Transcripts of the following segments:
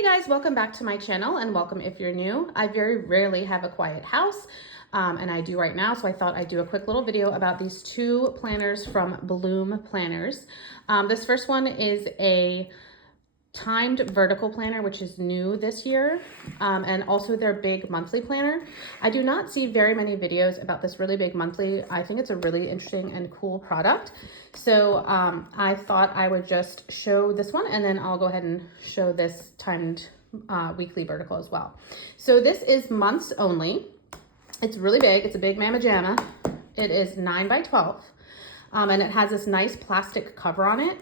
Hey guys, welcome back to my channel and welcome if you're new. I very rarely have a quiet house and I do right now, so I thought I'd do a quick little video about these two planners from Bloom Planners. This first one is a timed vertical planner, which is new this year, and also their big monthly planner. I do not see very many videos about this really big monthly. I think it's a really interesting and cool product. So I thought I would just show this one and then I'll go ahead and show this timed weekly vertical as well. So this is months only. It's really big. It's a big mamma jamma. It is 9 by 12 and it has this nice plastic cover on it.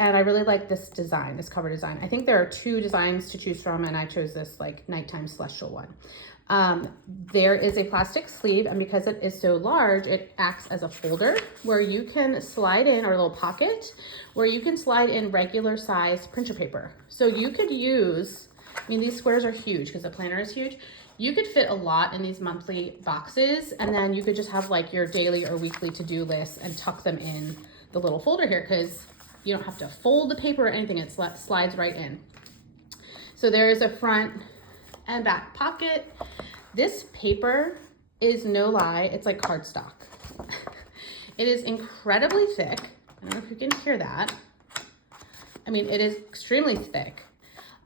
And I really like this design, this cover design. I think there are two designs to choose from and I chose this like nighttime celestial one. There is a plastic sleeve, and because it is so large, it acts as a folder where you can slide in, or a little pocket, where you can slide in regular size printer paper. So you could use, I mean, these squares are huge because the planner is huge. You could fit a lot in these monthly boxes, and then you could just have like your daily or weekly to-do lists and tuck them in the little folder here, because you don't have to fold the paper or anything. It slides right in. So there is a front and back pocket. This paper is no lie, it's like cardstock. It is incredibly thick. I don't know if you can hear that. I mean, it is extremely thick.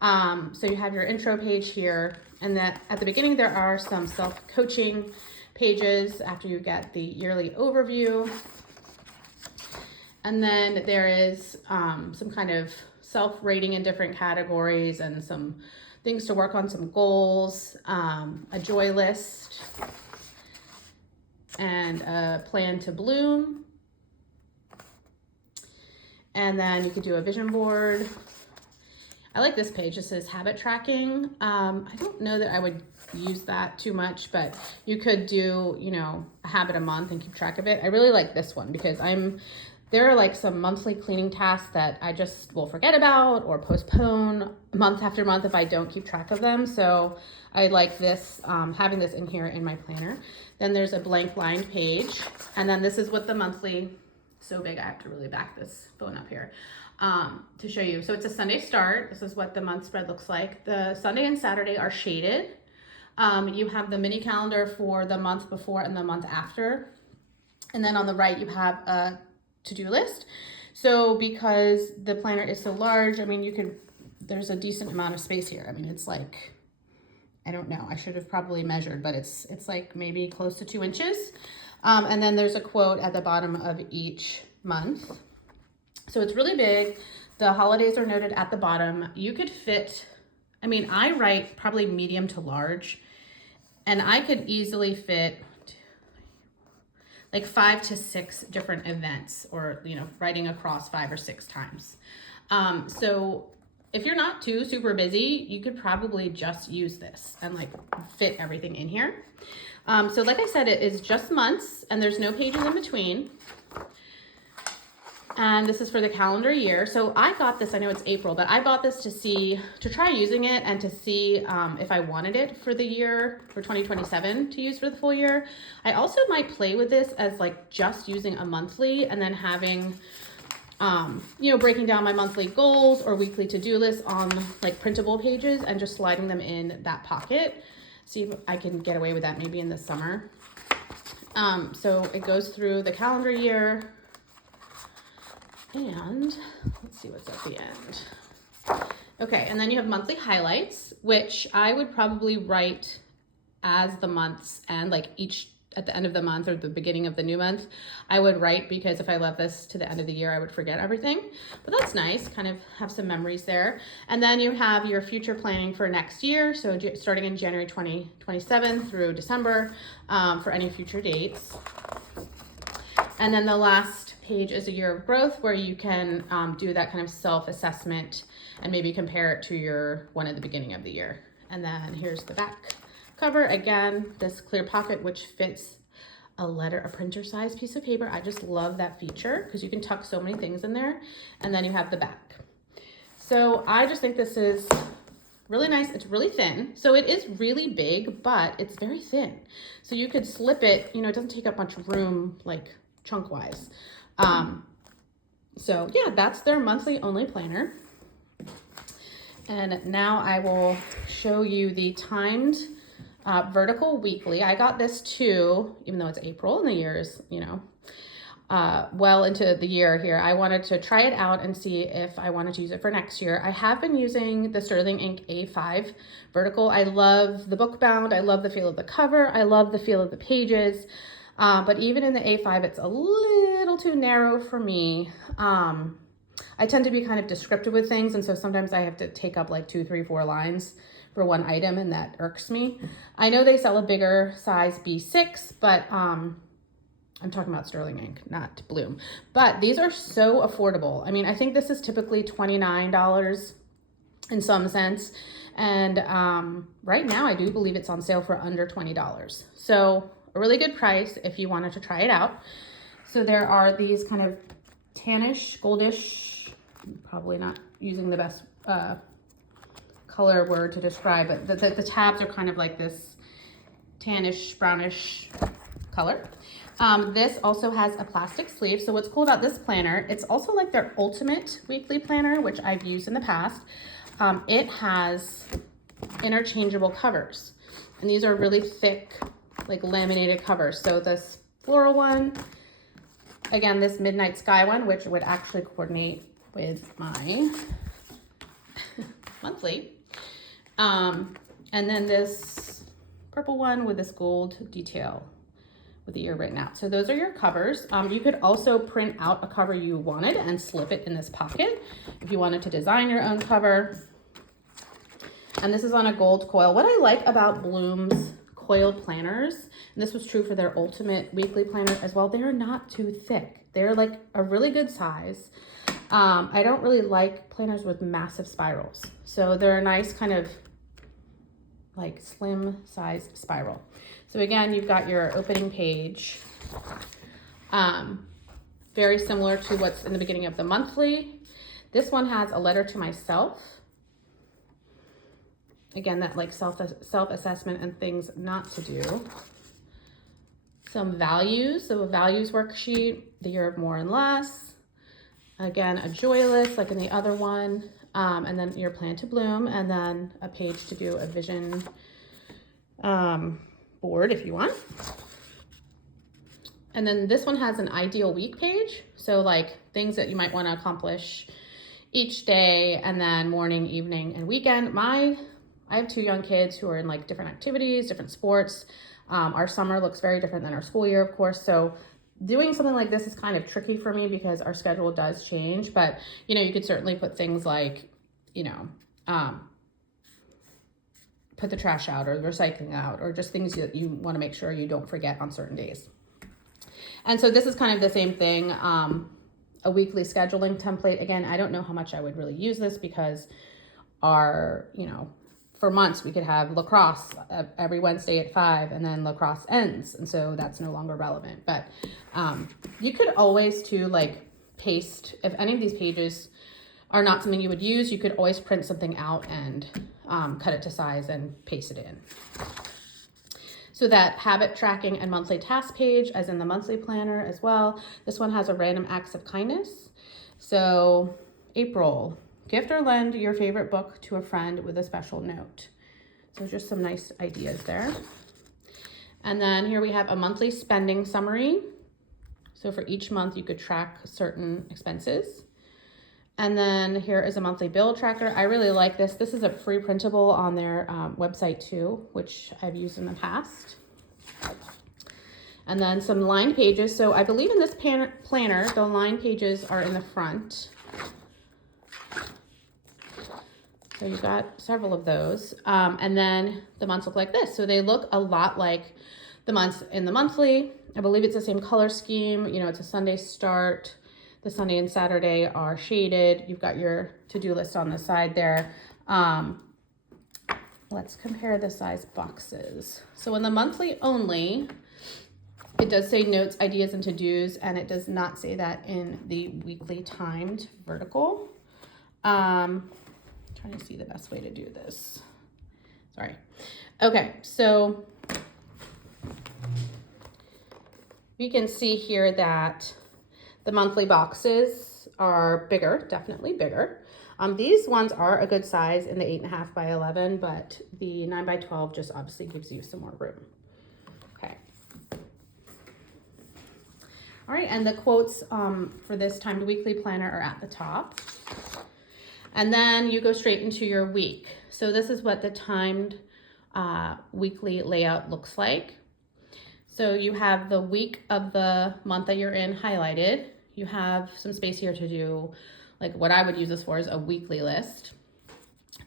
So you have your intro page here, and that at the beginning there are some self-coaching pages after you get the yearly overview. And then there is some kind of self-rating in different categories and some things to work on, some goals, a joy list, and a plan to bloom. And then you could do a vision board. I like this page. It says habit tracking. I don't know that I would use that too much, but you could do, you know, a habit a month and keep track of it. I really like this one because there are like some monthly cleaning tasks that I just will forget about or postpone month after month if I don't keep track of them. So I like this, having this in here in my planner. Then there's a blank lined page. And then this is what the monthly, so big I have to really back this phone up here to show you. So it's a Sunday start. This is what the month spread looks like. The Sunday and Saturday are shaded. You have the mini calendar for the month before and the month after. And then on the right, you have a to-do list. So because the planner is so large, I mean, there's a decent amount of space here. I mean, it's like, I don't know, I should have probably measured, but it's like maybe close to 2 inches. And then there's a quote at the bottom of each month. So it's really big. The holidays are noted at the bottom. You could fit, I mean, I write probably medium to large, and I could easily fit like 5 to 6 different events, or, you know, writing across 5 or 6 times. So if you're not too super busy, you could probably just use this and like fit everything in here. So like I said, it is just months and there's no pages in between. And this is for the calendar year. So I got this, I know it's April, but I bought this to try using it and to see if I wanted it for the year, for 2027 to use for the full year. I also might play with this as like just using a monthly and then having, you know, breaking down my monthly goals or weekly to-do lists on like printable pages and just sliding them in that pocket. See if I can get away with that maybe in the summer. So it goes through the calendar year. And let's see what's at the end. Okay, and then you have monthly highlights, which I would probably write as the months end, like each at the end of the month or the beginning of the new month. I would write, because if I left this to the end of the year, I would forget everything. But that's nice, kind of have some memories there. And then you have your future planning for next year. So starting in January 2027 through December for any future dates. And then the last page is a year of growth, where you can do that kind of self-assessment and maybe compare it to your one at the beginning of the year. And then here's the back cover. Again, this clear pocket, which fits a printer size piece of paper. I just love that feature because you can tuck so many things in there. And then you have the back. So I just think this is really nice. It's really thin. So it is really big, but it's very thin. So you could slip it, you know, it doesn't take up much room, like chunk wise. So yeah, that's their monthly only planner. And now I will show you the timed vertical weekly. I got this too, even though it's April and the year is, you know, well into the year here. I wanted to try it out and see if I wanted to use it for next year. I have been using the Sterling Ink A5 vertical. I love the book bound. I love the feel of the cover. I love the feel of the pages. But even in the A5, it's a little too narrow for me. I tend to be kind of descriptive with things, and so sometimes I have to take up like 2, 3, 4 lines for one item, and that irks me. I know they sell a bigger size B6, but I'm talking about Sterling Ink, not Bloom. But these are so affordable. I mean, I think this is typically $29 in some sense, and right now I do believe it's on sale for under $20. So a really good price if you wanted to try it out. So there are these kind of tannish, goldish, probably not using the best color word to describe it. The tabs are kind of like this tannish, brownish color. This also has a plastic sleeve. So what's cool about this planner, it's also like their ultimate weekly planner, which I've used in the past. It has interchangeable covers, and these are really thick, like laminated covers. So this floral one, again, this Midnight Sky one, which would actually coordinate with my monthly. And then this purple one with this gold detail with the year written out. So those are your covers. You could also print out a cover you wanted and slip it in this pocket if you wanted to design your own cover. And this is on a gold coil. What I like about Bloom's coiled planners, and this was true for their ultimate weekly planner as well, they're not too thick. They're like a really good size. I don't really like planners with massive spirals. So they're a nice kind of like slim size spiral. So again, you've got your opening page, very similar to what's in the beginning of the monthly. This one has a letter to myself. Again, that like self-assessment and things not to do. Some values, so a values worksheet, the year of more and less. Again, a joy list like in the other one, and then your plan to bloom, and then a page to do a vision board if you want. And then this one has an ideal week page, so like things that you might want to accomplish each day, and then morning, evening, and weekend. I have 2 young kids who are in like different activities, different sports. Our summer looks very different than our school year, of course. So doing something like this is kind of tricky for me because our schedule does change. But, you know, you could certainly put things like, you know, put the trash out or recycling out, or just things that you want to make sure you don't forget on certain days. And so this is kind of the same thing, a weekly scheduling template. Again, I don't know how much I would really use this because you know, for months we could have lacrosse every Wednesday at 5, and then lacrosse ends, and so that's no longer relevant. But you could always too like paste, if any of these pages are not something you would use, you could always print something out and cut it to size and paste it in. So that habit tracking and monthly task page, as in the monthly planner as well. This one has a random acts of kindness. So April, gift or lend your favorite book to a friend with a special note. So just some nice ideas there. And then here we have a monthly spending summary. So for each month you could track certain expenses. And then here is a monthly bill tracker. I really like this. This is a free printable on their website too, which I've used in the past. And then some line pages. So I believe in this planner, the line pages are in the front. So you've got several of those. And then the months look like this. So they look a lot like the months in the monthly. I believe it's the same color scheme. You know, it's a Sunday start. The Sunday and Saturday are shaded. You've got your to-do list on the side there. Let's compare the size boxes. So in the monthly only, it does say notes, ideas, and to-dos, and it does not say that in the weekly timed vertical. Trying to see the best way to do this. Sorry. Okay, so we can see here that the monthly boxes are bigger, definitely bigger. These ones are a good size in the 8.5 by 11, but the 9 by 12 just obviously gives you some more room. Okay. All right, and the quotes for this timed weekly planner are at the top. And then you go straight into your week. So this is what the timed weekly layout looks like. So you have the week of the month that you're in highlighted. You have some space here to do, like what I would use this for is a weekly list.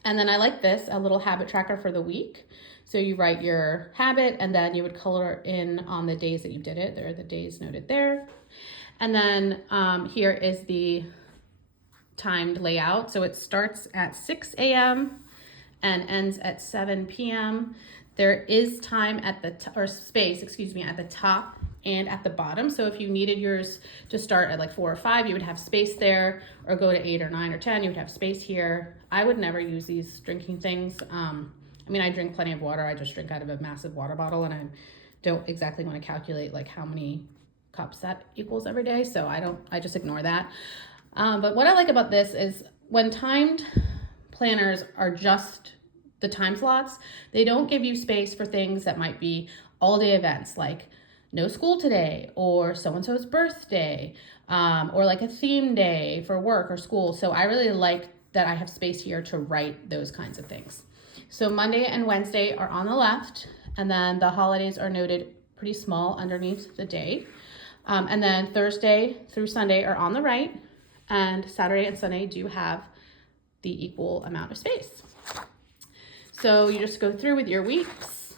And then I like this, a little habit tracker for the week. So you write your habit and then you would color in on the days that you did it. There are the days noted there. And then here is the timed layout. So it starts at 6 a.m. and ends at 7 p.m. There is time at the, or space, excuse me, at the top and at the bottom. So if you needed yours to start at like 4 or 5, you would have space there, or go to 8 or 9 or 10, you would have space here. I would never use these drinking things. I mean, I drink plenty of water. I just drink out of a massive water bottle, and I don't exactly want to calculate like how many cups that equals every day. So I just ignore that. But what I like about this is when timed planners are just the time slots, they don't give you space for things that might be all day events like no school today, or so-and-so's birthday, or like a theme day for work or school. So I really like that I have space here to write those kinds of things. So Monday and Wednesday are on the left, and then the holidays are noted pretty small underneath the day. And then Thursday through Sunday are on the right, and Saturday and Sunday do have the equal amount of space. So you just go through with your weeks,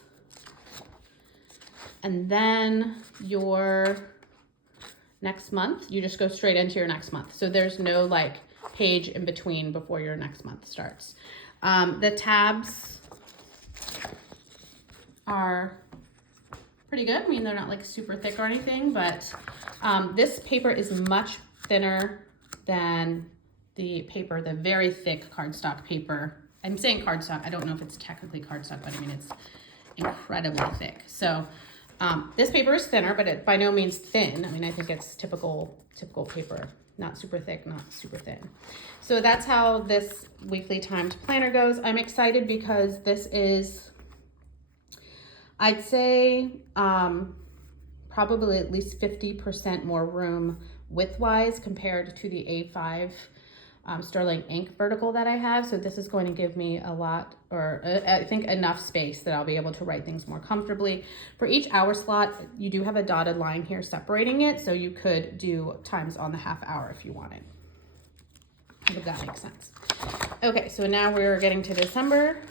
and then your next month, you just go straight into your next month. So there's no like page in between before your next month starts. The tabs are pretty good. I mean, they're not like super thick or anything, but this paper is much thinner than the paper, the very thick cardstock paper. I'm saying cardstock. I don't know if it's technically cardstock, but I mean, it's incredibly thick. So this paper is thinner, but it by no means thin. I mean, I think it's typical paper, not super thick, not super thin. So that's how this weekly timed planner goes. I'm excited because this is, I'd say, probably at least 50% more room width-wise compared to the A5 Sterling ink vertical that I have. So this is going to give me a lot, or I think enough space that I'll be able to write things more comfortably. For each hour slot, you do have a dotted line here separating it, so you could do times on the half hour if you wanted. If that makes sense. Okay, so now we're getting to December.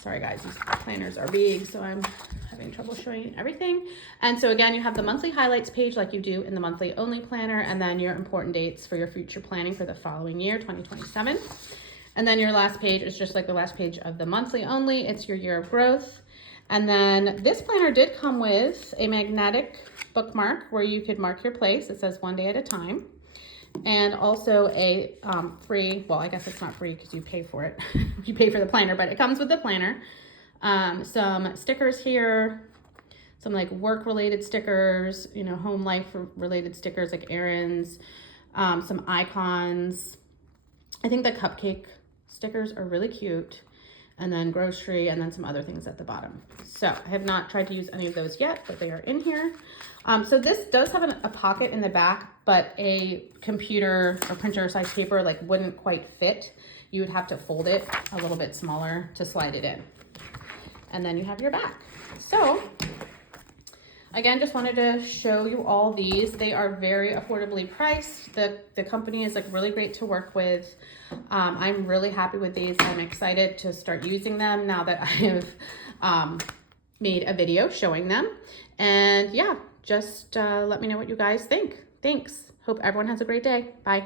Sorry guys, these planners are big, so I'm having trouble showing everything. And so again, you have the monthly highlights page like you do in the monthly only planner, and then your important dates for your future planning for the following year, 2027. And then your last page is just like the last page of the monthly only. It's your year of growth. And then this planner did come with a magnetic bookmark where you could mark your place. It says 1 day at a time. And also a free, well, I guess it's not free because you pay for it. You pay for the planner, but it comes with the planner. Some stickers here, some like work related stickers, you know, home life related stickers like errands, some icons. I think the cupcake stickers are really cute, and then grocery, and then some other things at the bottom. So I have not tried to use any of those yet, but they are in here. So this does have a pocket in the back, but a computer or printer size paper like wouldn't quite fit. You would have to fold it a little bit smaller to slide it in. And then you have your back. So again, just wanted to show you all these. They are very affordably priced. The company is like really great to work with. I'm really happy with these. I'm excited to start using them now that I have made a video showing them. And yeah, just let me know what you guys think. Thanks. Hope everyone has a great day. Bye.